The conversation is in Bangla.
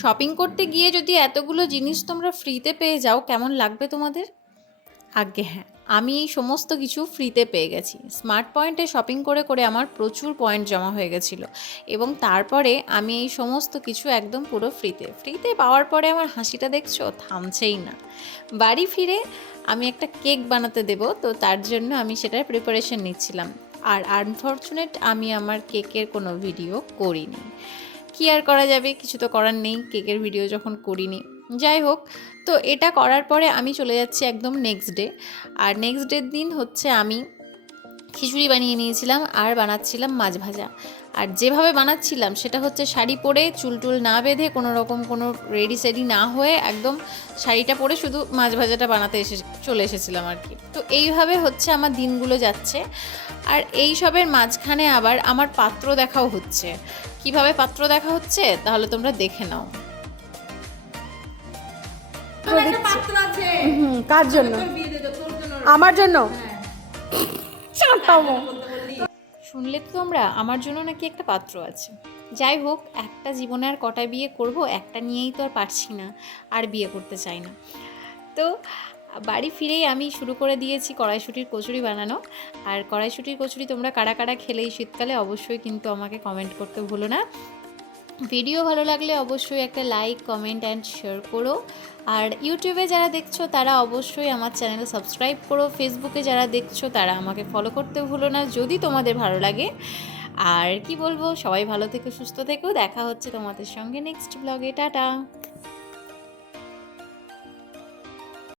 শপিং করতে গিয়ে যদি এতগুলো জিনিস তোমরা ফ্রিতে পেয়ে যাও, কেমন লাগবে তোমাদের? আজ্ঞে হ্যাঁ, আমি এই সমস্ত কিছু ফ্রিতে পেয়ে গেছি। স্মার্ট পয়েন্টে শপিং করে করে আমার প্রচুর পয়েন্ট জমা হয়ে গেছিলো, এবং তারপরে আমি এই সমস্ত কিছু একদম পুরো ফ্রিতে পাওয়ার পরে আমার হাসিটা দেখছো থামছেই না। বাড়ি ফিরে আমি একটা কেক বানাতে দেব, তো তার জন্য আমি সেটার প্রিপারেশন নিচ্ছিলাম। আর আনফর্চুনেট আমি আমার কেকের কোনো ভিডিও করিনি। কি আর করা যাবে, কিছু তো করার নেই, কেকের ভিডিও যখন করিনি। যাই হোক, তো এটা করার পরে আমি চলে যাচ্ছি একদম নেক্সট ডে। আর নেক্সট ডের দিন হচ্ছে আমি খিচুড়ি বানিয়ে নিয়েছিলাম আর বানাচ্ছিলাম মাছ ভাজা। আর যেভাবে বানাচ্ছিলাম সেটা হচ্ছে শাড়ি পরে, চুল টুল না বেঁধে, কোনো রকম কোনো রেডি সেডি না হয়ে একদম শাড়িটা পরে শুধু মাছ ভাজাটা বানাতে চলে এসেছিলাম আর কি। তো এইভাবে হচ্ছে আমার দিনগুলো যাচ্ছে। আর এই সবের মাঝখানে আবার আমার পাত্র দেখাও হচ্ছে। কিভাবে পাত্র দেখা হচ্ছে তাহলে তোমরা দেখে নাও। কার জন্য? আমার জন্য। শুনলে তো তোমরা, আমার জন্য নাকি একটা পাত্র আছে। যাই হোক, একটা জীবনে আর কটা বিয়ে করব, একটা নিয়েই তো আর পারছি না, আর বিয়ে করতে চাই না। তো বাড়ি ফিরেই আমি শুরু করে দিয়েছি কড়াইশুঁটির কচুরি বানানো। আর কড়াইশুঁটির কচুরি তোমরা কারা কারা খেলে এই শীতকালে অবশ্যই কিন্তু আমাকে কমেন্ট করতে ভুলো না। ভিডিও ভালো লাগলে অবশ্যই একটা লাইক, কমেন্ট অ্যান্ড শেয়ার করো। আর ইউটিউবে যারা দেখছো তারা অবশ্যই আমার চ্যানেল সাবস্ক্রাইব করো। ফেসবুকে যারা দেখছো তারা আমাকে ফলো করতে ভুলো না যদি তোমাদের ভালো লাগে। আর কি বলবো, সবাই ভালো থেকো, সুস্থ থেকো। দেখা হচ্ছে তোমাদের সঙ্গে নেক্সট ব্লগে। টাটা।